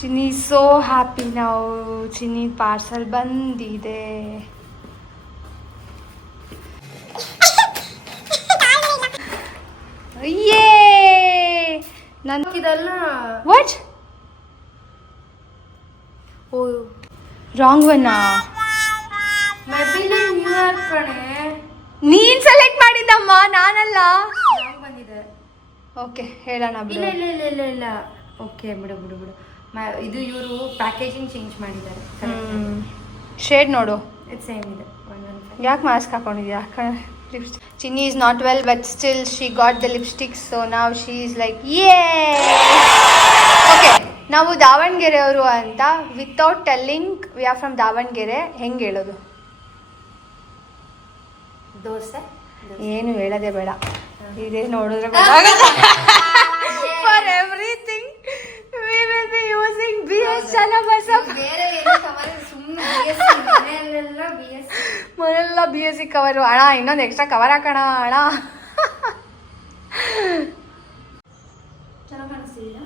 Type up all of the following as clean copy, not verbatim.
ಚಿನ್ನಿ so happy ನಾವು. Chinni parcel ಬಂದಿದೆ. ಅಯ್ಯೇ ನನಗಿದಲ್ಲ. ವಾಟ್? Oh wrong one. ಮೆಬಿಲಿ ನ್ಯೂ ಇಯರ್ ಕಣೆ. ನೀನ್ ಸೆಲೆಕ್ಟ್ ಮಾಡಿದ್ದಮ್ಮ, ನಾನಲ್ಲ. ರಾಂಗ್ ಬಂದಿದೆ. ಓಕೆ ಹೇಳೋಣ ಇಲ್ಲ ಇಲ್ಲ ಇಲ್ಲ ಇಲ್ಲ ಇಲ್ಲ. ಓಕೆ ಬಿಡು ಬಿಡು ಬಿಡು. ಇದು ಇವರು ಪ್ಯಾಕೇಜಿಂಗ್ ಚೇಂಜ್ ಮಾಡಿದ್ದಾರೆ. ಶೇಡ್ ನೋಡು. ಇದು ಸೇಮ್ ಇದೆ. ಯಾಕೆ mask ಹಾಕೊಂಡಿದ್ಯಾ? Lipstick. Chinni is not well but still she got the lipstick, so ನಾವ್ ಶಿ ಇಸ್ ಲೈಕ್ ಯೇ. ಓಕೆ, ನಾವು ದಾವಣಗೆರೆ ಅವರು ಅಂತ without telling we are from Davanagere ಹೆಂಗೆ ಹೇಳೋದು? ದೋಸೆ. ಏನು ಹೇಳೋದೇ ಬೇಡ, ಇದೇ ನೋಡಿದ್ರೆ ಗೊತ್ತಾಗುತ್ತೆ. For everything we will be using BS Channabasappa. ಬೇರೆ ಏನು ಕವರ್ ಸುಮ್ಮನೆ ಮನೆಯಲ್ಲೆಲ್ಲ BS. ಮನೆಲ್ಲ BSc cover. ಅಣ್ಣ ಇನ್ನೊಂದು ಎಕ್ಸ್ಟ್ರಾ ಕವರ್ ಹಾಕೋಣ ಅಣ್ಣ. ಚೆನ್ನಾಗಿ ಕಾಣಿಸ್ತಿದೆಯಾ?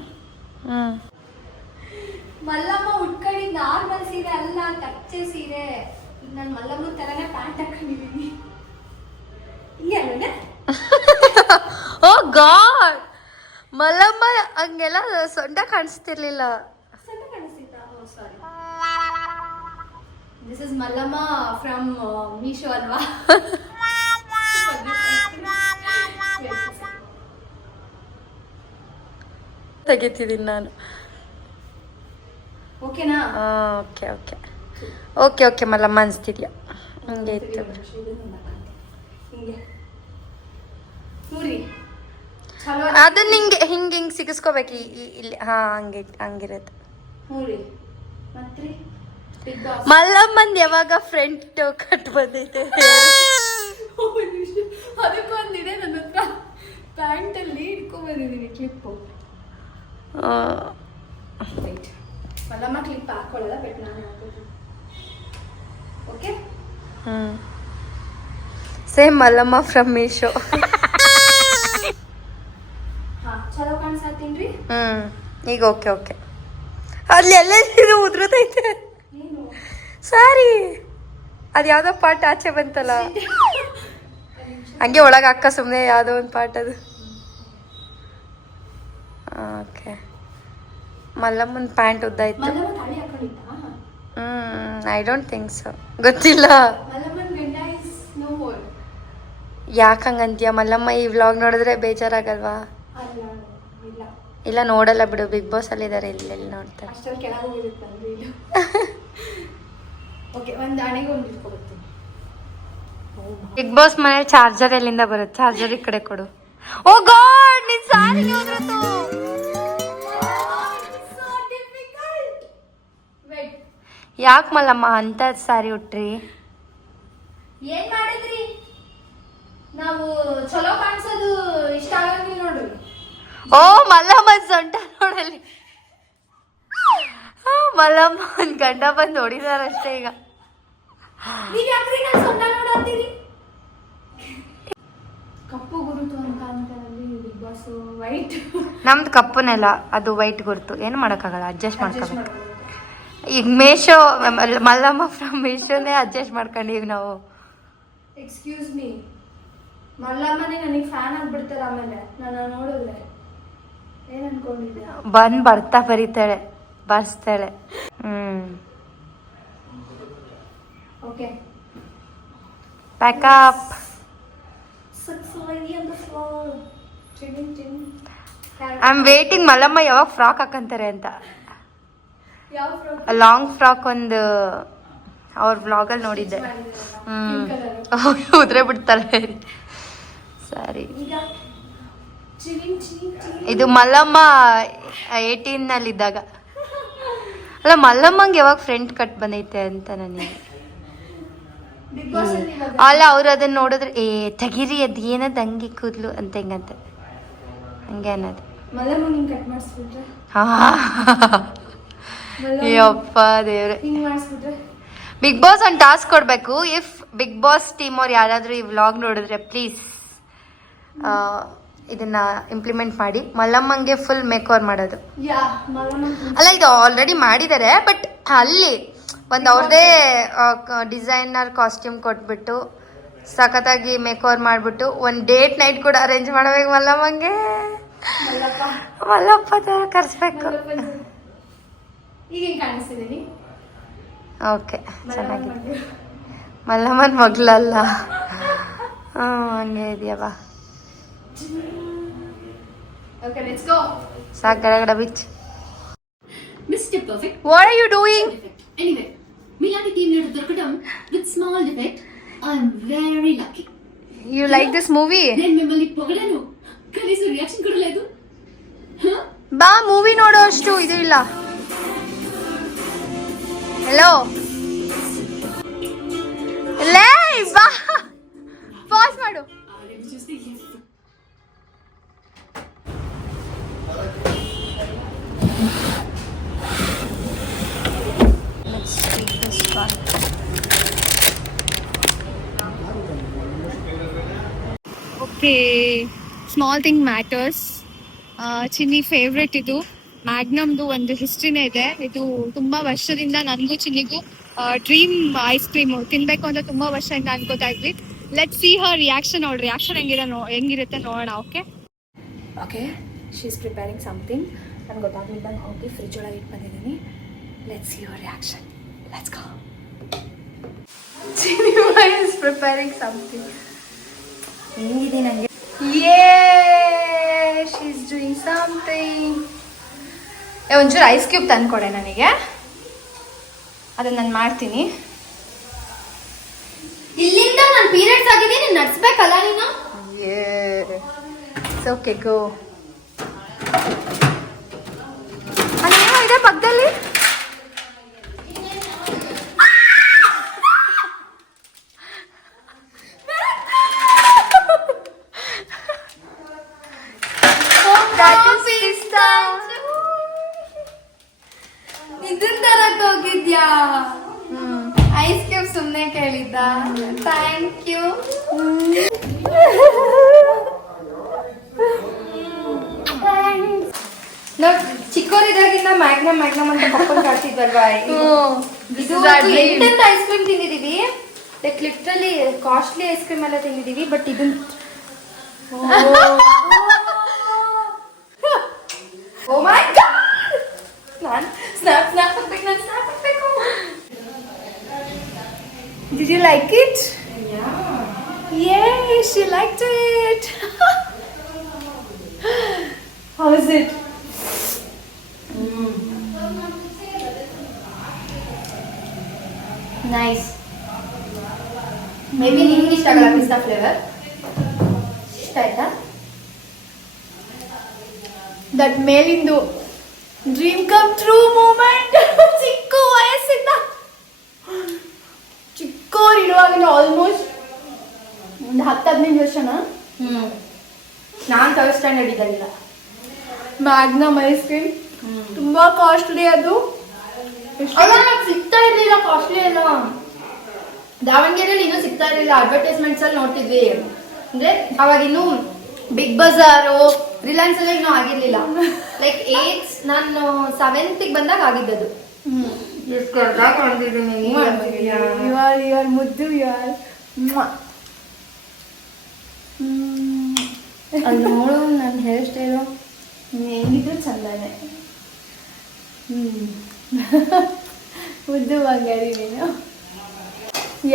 ಮಲ್ಲಮ್ಮ ಉಟ್ಕೊಂಡಿದ್ದು ನಾರ್ಮಲ್ ಸೀರೆ ಅಲ್ಲ, ಕಚ್ಚೆ ಸೀರೆ. ನಾನು ಮಲ್ಲಮ್ಮ ತರನೇ ಪ್ಯಾಂಟ್ ಹಾಕೊಂಡಿದ್ದೀನಿ. ಹಿಂಗೆ ಅಲ್ಲ? ಓ ಗಾಡ್, ಮಲ್ಲಮ್ಮ ಹಂಗೆಲ್ಲ ಸೊಂಟ ಕಾಣಿಸ್ತಿರ್ಲಿಲ್ಲ. ಸಣ್ಣ ಕಾಣಿಸ್ತಿತ್ತಾ? Oh sorry. This is Mallamma from Meesho ಅಲ್ವಾ? ತೆಗಿತಿದ್ದೀನಿ ನಾನು. ಓಕೆನಾ? Okay okay okay okay. Mallamma ಅನಿಸ್ತಿದ್ಯಾ? ಹಂಗೆ ಇತ್ತು. ಹಿಂಗೆ ನೋಡ್ರಿ, ಅದನ್ನ ಹಿಂಗೆ ಹಿಂಗೆ ಹಿಂಗೆ ಸಿಗಿಸ್ಕೋಬೇಕು ಇಲ್ಲಿ. ಹಾ, ಹಂಗೆ ಹಂಗಿರುತ್ತೆ. ನೋಡ್ರಿ. ಮತ್ತೆ ಮಲ್ಲಮ್ಮಂದು ಯಾವಾಗ ಫ್ರಂಟ್ ಕಟ್ ಬಂದೈತೆ? ಅದಕ್ಕೊಂದಿದೆ ನನ್ನ ಹತ್ರ. ಪ್ಯಾಂಟಲ್ಲಿ ಇಟ್ಕೊಂಡ್ಬಂದಿದ್ದೀನಿ ಕ್ಲಿಪ್ಪು. ರೈಟ್, ಮಲ್ಲಮ್ಮ ಕ್ಲಿಪ್ ಹಾಕೊಳ್ಳಲ್ಲ, ಬಟ್ ನಾನು ಹಾಕೋತೀನಿ. Okay. Same Mallamma from Meesho. ಹಾಂ, ಚಲೋ ಕಾಣಿಸ್ತೀನ್ರಿ. ಈಗ ಓಕೆ ಓಕೆ. ಅಲ್ಲಿ ಎಲ್ಲ ಉದ್ರತೈತೆ. ಏನು ಸಾರಿ, ಅದು ಯಾವುದೋ ಪಾಠ ಆಚೆ ಬಂತಲ್ಲ, ಹಂಗೆ ಒಳಗೆ ಅಕ್ಕ ಸುಮ್ಮನೆ ಯಾವುದೋ ಒಂದು ಪಾಠ ಅದು. ಓಕೆ. ಮಲ್ಲಮ್ಮನ ಪ್ಯಾಂಟ್ ಉದ್ದ ಇತ್ತು. ಮಲ್ಲಮ್ಮ ತಾಳಿ ಹಾಕೊಂಡಿದ್ದ? ಐ ಡೋಂಟ್ ಥಿಂಕ್ ಸೊ, ಗೊತ್ತಿಲ್ಲ. ಮಲ್ಲಮ್ಮನ ಗಂಡ ಇಸ್ ನೋ ಮೋರ್. ಯಾಕೆ ಹಂಗಂತೀಯ? ಮಲ್ಲಮ್ಮ ಈ ವ್ಲಾಗ್ ನೋಡಿದ್ರೆ ಬೇಜಾರಾಗಲ್ವಾ? ಅಲ್ಲ, ಇಲ್ಲ ಇಲ್ಲ ನೋಡಲ್ಲ ಬಿಡು, ಬಿಗ್ ಬಾಸ್ ಅಲ್ಲಿ ಇದ್ದಾರೆ, ಇಲ್ಲೆಲ್ಲಿ ನೋಡ್ತಾರೆ. ಅಷ್ಟರಲ್ಲಿ ಕೆಳಗೆ ಹೋಗಿರುತ್ತೆ ಅಂದ್ರೆ ಇದು. ಓಕೆ, ಒಂದು ಹಣೆಗೆ ಒಂದು ಇಟ್ಕೊಳ್ತೀನಿ. ಬಿಗ್ ಬಾಸ್ ಮನೇಲಿ ಚಾರ್ಜರ್ ಎಲ್ಲಿಂದ ಬರುತ್ತೆ? ಚಾರ್ಜರ್ ಈ ಕಡೆ ಕೊಡು. ಓ ಗಾಡ್, ನಿನ್ ಸಾರಿ ಹೋದ್ರತು. ಯಾಕೆ ಮಲ್ಲಮ್ಮ ಅಂತ ಸಾರಿ ಉಟ್ರಿ? ಏನ್ ಮಾಡಿದ್ರಿ? ನಾವು ಚಲೋ ಕಾಣಿಸೋದು ಇಷ್ಟ ಆಗಂಗಿಲ್ಲ ನೋಡ್ರಿ. ಓ ಮಲ್ಲಮ್ಮ ಸೊಂಟ ನೋಡಲಿ. ಮಲ್ಲಮ್ಮ ಒಂದ್ ಗಂಡ ಬಂದು ನೋಡಿದಾರಷ್ಟೇ ಈಗ. ನೀವ್ ಯಾಕ್ರಿ ನನ್ನ ಸೊಂಟ ನೋಡತ್ತೀರಿ? ಕಪ್ಪು ಗುರುತು ಅಂತ ಅಂತಾರಲ್ಲಿ ಬಿಗ್ ಬಾಸ್ ವೈಟ್. ನಮ್ದು ಕಪ್ಪುನೆಲ್ಲ, ಅದು ವೈಟ್ ಗುರುತು. ಏನು ಮಾಡೋಕ್ಕಾಗಲ್ಲ, ಅಡ್ಜಸ್ಟ್ ಮಾಡ್ಕೋಬೇಕು. ಈಗ ಮೇಶೋ, ಮಲ್ಲಮ್ಮ ಫ್ರಮ್ ಮೇಶೋನೇ ಅಡ್ಜಸ್ಟ್ ಮಾಡ್ಕೊಂಡು ಈಗ ನಾವು. ಎಕ್ಸ್ಕ್ಯೂಸ್ ಮೀ, ಮಲ್ಲಮ್ಮನೇ ನನಗೆ ಫ್ಯಾನ್ ಆಗ್ಬಿಡ್ತಾರೆ ಆಮೇಲೆ ನಾನು ನೋಡಿದ್ರೆ. ಏನ್ ಅನ್ಕೊಂಡಿದ್ದೆ? ಬರ್ತಾ ಬರೀತಾಳೆ, ಬರ್ಸ್ತಾಳೆ. Okay, pack up. I am waiting Mallamma ಯಾವಾಗ ಫ್ರಾಕ್ ಹಾಕಂತಾರೆ ಅಂತ. ಯಾವ ಫ್ರಾಕ್? ಲಾಂಗ್ ಫ್ರಾಕ್ ಒಂದು ಅವ್ರ ವ್ಲಾಗಲ್ಲಿ ನೋಡಿದ್ದೆ. ಉದ್ರೆ ಬಿಡ್ತಾಳೆ. ಸರಿ, ಇದು ಮಲ್ಲಮ್ಮ 18 ಇದ್ದಾಗ. ಅಲ್ಲ, ಮಲ್ಲಮ್ಮಂಗೆ ಯಾವಾಗ ಫ್ರಂಟ್ ಕಟ್ ಬಂದೈತೆ ಅಂತ ನನಗೆ. ಅಲ್ಲ, ಅವ್ರು ಅದನ್ನ ನೋಡಿದ್ರೆ ತೆಗೀರಿ, ಅದು ಏನದು ಹಂಗೆ ಕೂದ್ಲು ಅಂತ ಹೆಂಗಂತ ಹಂಗೆ ಅನ್ನೋದು. ಯಪ್ಪ ದೇವ್ರೆ. ಬಿಗ್ ಬಾಸ್ ಒಂದು ಟಾಸ್ಕ್ ಕೊಡಬೇಕು. ಇಫ್ ಬಿಗ್ ಬಾಸ್ ಟೀಮ್ ಅವ್ರು ಯಾರಾದರೂ ಈ ವ್ಲಾಗ್ ನೋಡಿದ್ರೆ ಪ್ಲೀಸ್ ಇದನ್ನ ಇಂಪ್ಲಿಮೆಂಟ್ ಮಾಡಿ ಮಲ್ಲಮ್ಮಂಗೆ ಫುಲ್ ಮೇಕ್ ಓವರ್ ಮಾಡೋದು. ಯಾ ಮಲ್ಲಮ್ಮ ಅಲ್ಲ, ಇದು ಆಲ್ರೆಡಿ ಮಾಡಿದ್ದಾರೆ, ಬಟ್ ಅಲ್ಲಿ ಒಂದು ಅವ್ರದ್ದೇ ಡಿಸೈನರ್ ಕಾಸ್ಟ್ಯೂಮ್ ಕೊಟ್ಬಿಟ್ಟು ಸಖತ್ತಾಗಿ ಮೇಕ್ ಓವರ್ ಮಾಡಿಬಿಟ್ಟು ಒಂದು ಡೇಟ್ ನೈಟ್ ಕೂಡ ಅರೇಂಜ್ ಮಾಡಬೇಕು ಮಲ್ಲಮ್ಮಂಗೆ. ಮಲ್ಲಪ್ಪ ಕರೆಸ್ಬೇಕು. ಈಗ ಹೆಂಗೆ ಕಾಣಿಸ್ತಿದ್ದೀನಿ? ಓಕೆ, ಚೆನ್ನಾಗಿದೆ. ಮಲ್ಲಮ್ಮನ ಮಗಳಲ್ಲ, ಹಂಗೆ ಇದೆಯವ್ವ. Okay, let's go. ಸಾಕು, ಗಡಗಡ ಬಿಚ್. Mr. Perfect. What are you doing? Anyway, మీలాంటి టీం లీడర్ దొరకడం with small defect I'm very lucky. You like this movie? నేను మిమ్మల్ని పొగడాను, కనీసం రియాక్షన్ కూడా లేదు. ಬಾ ಮೂವಿ ನೋಡೋ ಅಷ್ಟು ಇದು ಇಲ್ಲ. ಹೆಲೋ ಲೇ ಬಾ, ಪಾಸ್ ಮಾಡು. ఆడేమి చూస్తే F. Let's take this one. Okay, small thing matters. Chinni favourite ಇದು. ಮ್ಯಾಗ್ನಮ್ದು ಒಂದು ಹಿಸ್ಟ್ರಿನೇ ಇದೆ. ಇದು ತುಂಬಾ ವರ್ಷದಿಂದ ನನಗೂ ಚಿನ್ನಿಗೂ ಡ್ರೀಮ್ ಐಸ್ ಕ್ರೀಮ್ ತಿನ್ಬೇಕು ಅಂತ ತುಂಬಾ ವರ್ಷದಿಂದ ಅನ್ಕೋತಾ ಇದ್ವಿ. Let see her reaction. ಅವಳ ರಿಯಾಕ್ಷನ್ ಹೆಂಗಿರುತ್ತೆ ನೋಡೋಣ. Okay okay, she is preparing something. ನನಗೆ ಗೊತ್ತಾಗ್ಲಿಲ್ಲ, ನಾನು ಹೋಗಿ ಫ್ರಿಜ್ ಒಳಗೆ ಇಟ್ಟು ಬಂದಿದ್ದೀನಿ. Let see her reaction. Let's go. Chinni is preparing something. ಹೆಂಗಿದೆ ನಂಗೆ? Yeah, she's doing something. ಒಂಚೂರು ಐಸ್ ಕ್ಯೂಬ್ ತಂದ್ಕೊಡೆ ನನಗೆ, ಅದನ್ನ ನಾನು ಮಾಡ್ತೀನಿ. ಇಲ್ಲಿಂದ ನಾನು ಪೀರಿಯಡ್ಸ್ ಆಗಿದೆ, ನೀನು ನಡ್ಸ್ಬೇಕಲ್ಲ ನೀನು. It's okay, go. ಅಲ್ಲೇನೋ ಇದೆ ಪಕ್ಕದಲ್ಲಿ. ಇದನ್ ತರಕ್ ಹೋಗಿದ್ಯಾ? ಐಸ್ ಕ್ಯೂಬ್ ಸುಮ್ನೆ ಕೇಳಿದ್ದ. Thank you. ನಾವ್ ಚಿಕ್ಕವರಿದ್ದಾಗಿಂದ ಮ್ಯಾಗ್ನಮ್ ಅಂತ ಪಪ್ಪನ್ ಕಾಡ್ತಿದ್ವಲ್ವಾ? ಇದು ಐಸ್ ಕ್ರೀಮ್ ತಿಂದಿದೀವಿ, like literally costly ice cream ಎಲ್ಲ ತಿಂದಿದೀವಿ. ಬಟ್ ಇದನ್ ಓ ಮೈ ಗಾಡ್, ನಾನು ಸ್ನ್ಯಾಪ್ ಹಾಕ್ಬೇಕು. Did you like it? Yay, she liked it. How is it? Nice. Maybe ನಿಮ್ಗೆ ಇಷ್ಟ ಆಗಲ್ಲ ಪಿಸ್ತಾ ಫ್ಲೇವರ್. ಇಷ್ಟ ಆಯ್ತಾ? ದಟ್ ಮೇಲಿಂದು ಡ್ರೀಮ್ ಕಮ್ ಟ್ರೂ ಮೂಮೆಂಟ್. ಚಿಕ್ಕ ವಯಸ್ಸಿಂದ ಚಿಕ್ಕವ್ರು ಇರುವಾಗಿನ ಆಲ್ಮೋಸ್ಟ್ ಒಂದು 10-15 ವರ್ಷನ ನಾನು ಥರ್ಡ್ ಸ್ಟ್ಯಾಂಡರ್ಡ್ ಇದ್ದಾಗಿಲ್ಲ. ಮ್ಯಾಗ್ನಮ್ ಐಸ್ ಕ್ರೀಮ್ ತುಂಬಾ ಕಾಸ್ಟ್ಲಿ. ಅದು ಸಿಗ್ತಾ ಇರ್ಲಿಲ್ಲ, ಕಾಸ್ಟ್ಲಿ ಎಲ್ಲ. ದಾವಣಗೆರೆಯಲ್ಲಿ ಇನ್ನೂ ಸಿಗ್ತಾ ಇರಲಿಲ್ಲ. ಅಡ್ವರ್ಟೈಸ್ಮೆಂಟ್ಸ್ ಅಲ್ಲಿ ನೋಡ್ತಿದ್ವಿ. ಅಂದ್ರೆ ಅವಾಗ ಇನ್ನೂ ಬಿಗ್ ಬಜಾರು, ರಿಲಯನ್ಸ್ ಎಲ್ಲ ಇನ್ನೂ ಆಗಿರ್ಲಿಲ್ಲ. ಲೈಕ್ 8th, ನಾನು 7th ಬಂದಾಗ ಆಗಿದ್ದದು. ಇವಾರ್ ಮುದ್ದು ಯಾರ್ ಅಲ್ಲಿ ನೋಡು ನನ್ನ ಹೇರ್ ಸ್ಟೈಲು ಹೆಂಗಿದ್ರು ಚಂದಾನೆ. ಮುದ್ದು ಬಂಗಾರಿ ನೀನು.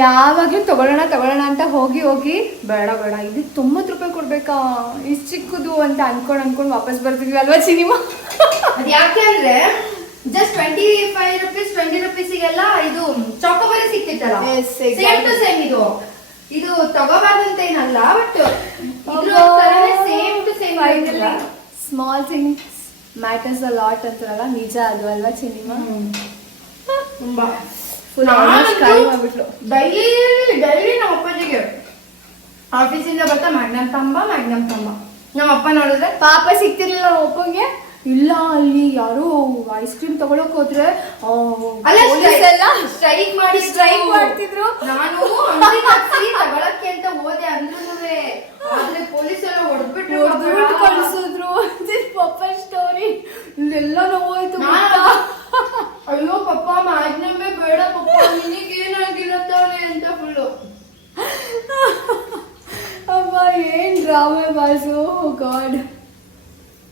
ಯಾವಾಗಲೂ ತಗೊಳ್ಳೋಣ ಅಂತ ಹೋಗಿ ಬೇಡ ಇದು 90 ರೂಪಾಯಿ ಕೊಡ್ಬೇಕಾ, ಇಷ್ಟು ಚಿಕ್ಕದು ಅಂತ ಅನ್ಕೊಂಡು ವಾಪಸ್ ಬರ್ತಿದ್ವಿ ಅಲ್ವಾ ಸಿನಿಮಾ? ಅದು ಯಾಕೆ ಅಂದ್ರೆ ಜಸ್ಟ್ 25 ರೂಪೀಸ್ 20 ರೂಪೀಸಿಗೆಲ್ಲ ಇದು ಚಾಕೋಬಾರಿ ಸಿಕ್ತಿತ್ತಲ್ಲ. Yes, exactly. Same to same ಇದು ತಗೋಬಾರ್ದಂತ ಏನಲ್ಲ, but same to same. Small things matters a lot ಅಂತಾರಲ್ಲ, ನಿಜ ಅದು ಅಲ್ವಾ ಸಿನಿಮಾ? ತುಂಬಾ ಮಾಡ್ಬಿಟ್ಲು. ಡೈಲಿ ನಮ್ಮ ಅಪ್ಪಾಜಿಗೆ ಆಫೀಸಿಂದ ಬರ್ತಾ ಮ್ಯಾಗ್ನಮ್ ತಂಬ. ನಮ್ಮ ಅಪ್ಪ ನೋಡಿದ್ರೆ ಪಾಪ ಸಿಗ್ತಿರ್ಲಿಲ್ಲ ನಮ್ಮ ಅಪ್ಪಂಗೆ. ಇಲ್ಲ, ಅಲ್ಲಿ ಯಾರು ಐಸ್ ಕ್ರೀಮ್ ತಗೊಳಕ್ ಹೋದ್ರೆ ಸ್ಟ್ರೈಕ್ ಮಾಡ್ತಿದ್ರು. ನಾನು ತಗೊಳಕ್ಕೆ ಅಂತ ಹೋದೆ ಅಂದ್ರೂ, ಆದ್ರೆ ಪೊಲೀಸ್ ಎಲ್ಲ ಹೊಡೆದ್ಬಿಟ್ಟು ಕಳಿಸಿದ್ರು ಪಪ್ಪ ಸ್ಟೋರಿ ಇಲ್ಲೆಲ್ಲ ನೋವಾಯ್ತು ಅಯ್ಯೋ ಪಪ್ಪ ಮಾಡ್ನಮ್ಮೆ ಬೇಡ ಪಪ್ಪ ನಿನಗೇನಾಗಿರತ್ತಾನೆ ಅಂತ ಫುಲ್ಲು ಅಮ್ಮ ಏನ್ ಡ್ರಾಮೆ ಬಾಸು ಗಾಡ್.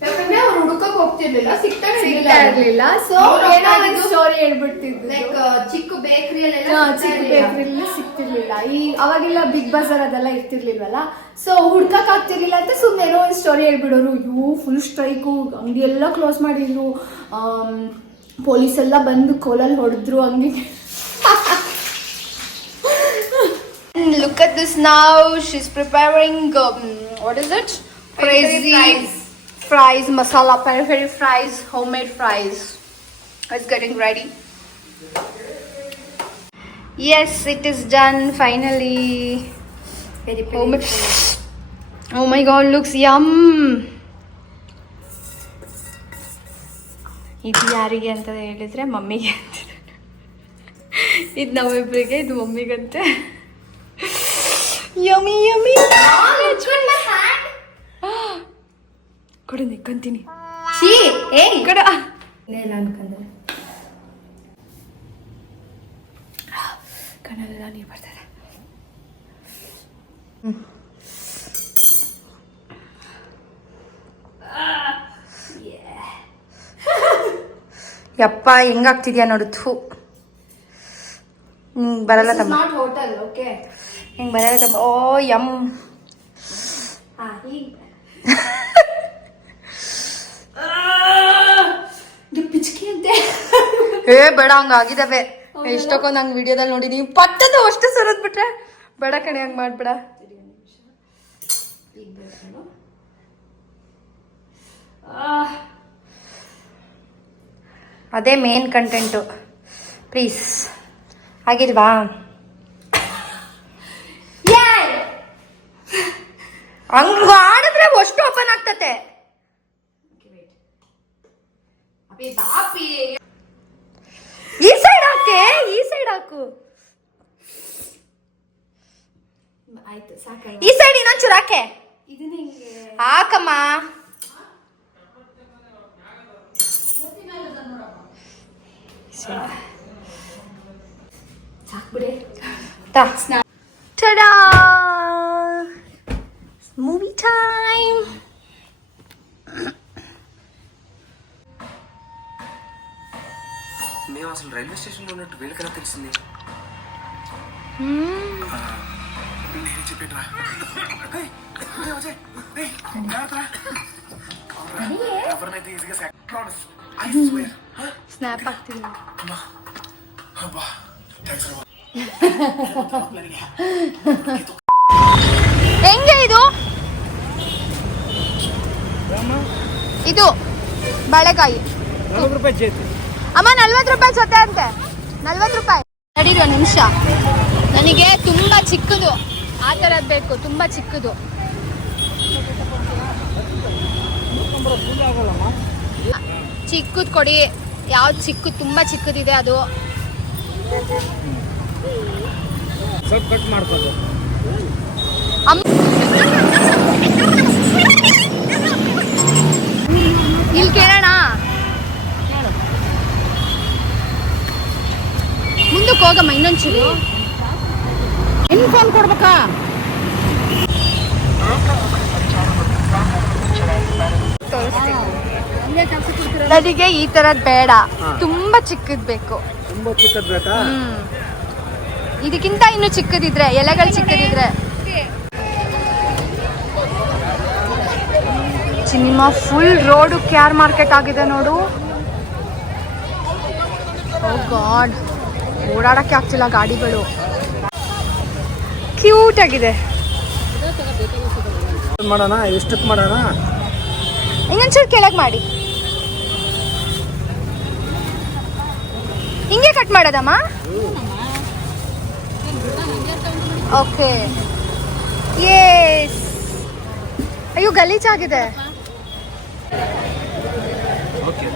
ಯಾಕಂದ್ರೆ ಅವ್ರು ಹುಡುಕಕ್ ಹೋಗ್ತಿರ್ಲಿಲ್ಲ, ಸಿಗ್ತಾ ಇರ್ಲಿಲ್ಲ. ಸೊ ಏನೋ ಒಂದು ಸ್ಟೋರಿ ಹೇಳ್ಬಿಡ್ತಿದ್ರು. ಲೈಕ್ ಚಿಕ್ಕ ಬೇಕರಿಯಲ್ಲಿ ಚಿಕ್ಕ ಬೇಕರಿಯಲ್ಲಿ ಸಿಗ್ತಿರ್ಲಿಲ್ಲ. ಈ ಅವಾಗೆಲ್ಲ ಬಿಗ್ ಬಜಾರ್ ಅದೆಲ್ಲ ಇರ್ತಿರ್ಲಿಲ್ವಲ್ಲ, ಸೊ ಹುಡ್ಕಕ್ ಆಗ್ತಿರ್ಲಿಲ್ಲ ಅಂತ ಸುಮ್ಮನೆ ಏನೋ ಒಂದು ಸ್ಟೋರಿ ಹೇಳ್ಬಿಡೋರು. ಅಯ್ಯೋ ಫುಲ್ ಸ್ಟ್ರೈಕು, ಅಂಗಡಿ ಎಲ್ಲ ಕ್ಲೋಸ್ ಮಾಡಿದ್ರು, ಪೊಲೀಸ್ ಎಲ್ಲ ಬಂದು ಕೋಲಲ್ಲಿ ಹೊಡೆದ್ರು ಹಂಗೆ. Look at this now. She's preparing what is it? Crazy Fries, masala peri fries, homemade fries. It's getting ready. Yes, it is done finally. Homemade. Oh my god, looks yum. ಇದು ಯಾರಿಗೆ ಅಂತ ಹೇಳಿದ್ರೆ ಮಮ್ಮಿಗೆ ಅಂತ. ಇದು ನಮ್ಮಿಬ್ಬರಿಗೆ, ಇದು ಮಮ್ಮಿಗಂತೆ. Yummy yummy. ಕೊಡು ನಿಕ್ಕಂತೀನಿ. ಛೀ ಏಯ್ ಕೊಡ. ಏನ ಅನ್ಕೊಂಡೆ ಕಣ್ಣೆಲ್ಲ ನೀರು ಬರ್ತದೆ. ಯಪ್ಪ ಹೆಂಗಾಗ್ತಿದ್ಯಾ ನೋಡು. ಥೂ, ನಿಂಗೆ ಬರಲ್ಲ ತಮ್ಮ, ನಾಟ್ ಹೋಟೆಲ್. ಓಕೆ, ಹಿಂಗೆ ಬರಲ್ಲ ತಮ್ಮ. ಓ ಯಮ್. ಪಿಚ್ಕಿ ಅಂತೆ. ಏ ಬೇಡ, ಹಂಗಾಗಿದ್ದಾವೆ ಎಷ್ಟೊಂದು ಹಂಗೆ ವಿಡಿಯೋದಲ್ಲಿ ನೋಡಿದೀನಿ. ಪಟ್ಟದ ಅಷ್ಟು ಸರದ್ ಬಿಟ್ರೆ ಬೇಡ ಕಣೆ, ಹಂಗೆ ಮಾಡ್ಬೇಡ. ಅದೇ ಮೇನ್ ಕಂಟೆಂಟು ಪ್ಲೀಸ್. ಆಗಿಲ್ವಾ? ಹಂಗ ಆಡಿದ್ರೆ ಅಷ್ಟು ಓಪನ್ ಆಗ್ತತೆ. ಈ ಸೈಡ್ ಹಾಕೆ, ಈ ಸೈಡ್ ಹಾಕು. ಆಯ್ತು ಸಾಕ. ಈ ಸೈಡ್ ಇನ್ನೊಂಚೂರು ಹಾಕೆ. ಇದನ್ನ ಹಿಂಗೆ ಹಾಕಮ್ಮ. ಸಾಕ್ಬಿಡೆ. Ta-da! Movie time! మేము అసలు రైల్వే స్టేషన్లో ఉన్నట్టు వీళ్ళకన్నా తెలిసింది. నేను చెప్పేట్రా ఎవరినైతే ఈజీగా ಸ್ನ್ಯಾಪ್ ಆಗ್ತಿಲ್ಲ. ಹೆಂಗೆ ಇದು? ಇದು ಬಾಳೆಕಾಯಿ 40 ರೂಪಾಯಿ ಜೊತೆ. ಅಮ್ಮ 40 ರೂಪಾಯಿ ಜೊತೆ ಅಂತೆ. 40 ರೂಪಾಯಿ. ನಡೀರಿ ಒಂದು ನಿಮಿಷ, ನನಗೆ ತುಂಬ ಚಿಕ್ಕದು ಆ ಥರದ್ದು ಬೇಕು, ತುಂಬ ಚಿಕ್ಕದು. ಚಿಕ್ಕದು ಕೊಡಿ. ಯಾವ್ದು ಚಿಕ್ಕದು, ತುಂಬ ಚಿಕ್ಕದಿದೆ ಅದು. ಸ್ವಲ್ಪ ಕಟ್ ಮಾಡ್ಬೋದು. ಇಲ್ಲಿ ಕೇಳೋಣ, ಮುಂದಕ್ಕೆ ಹೋಗಮ್ಮ ಇನ್ನೊಂಚೂರು. ಫೋನ್ ಕೊಡ್ಬೇಕಾ? ನನಗೆ ಈ ತರದ್ ಬೇಡ, ತುಂಬಾ ಚಿಕ್ಕದ್ ಬೇಕು. ತುಂಬಾ ಚಿಕ್ಕದ್ ಬೇಕಾ? ಇದಕ್ಕಿಂತ ಇನ್ನು ಚಿಕ್ಕದಿದ್ರೆ, ಎಲೆಗಳು ಚಿಕ್ಕದಿದ್ರೆ. Cinema full road car market ಆಗಿದೆ ನೋಡು. ಓ ಗಾಡ್, ಓಡಾಡಕ್ಕೆ ಆಗ್ತಿಲ್ಲ ಗಾಡಿಗಳು. ಕ್ಯೂಟ್ ಆಗಿದೆ. ಮಾಡೋಣ, ಎಷ್ಟಕ್ಕೆ ಮಾಡೋಣ? ಇನ್ನೊಂಚೂರು ಕೆಳಗೆ ಮಾಡಿ. ಹಿಂಗೆ ಕಟ್ ಮಾಡೋದಮ್ಮ? Okay, Yes. ಅಯ್ಯೋ ಗಲೀಜಾಗಿದೆ. ಓಕೆ.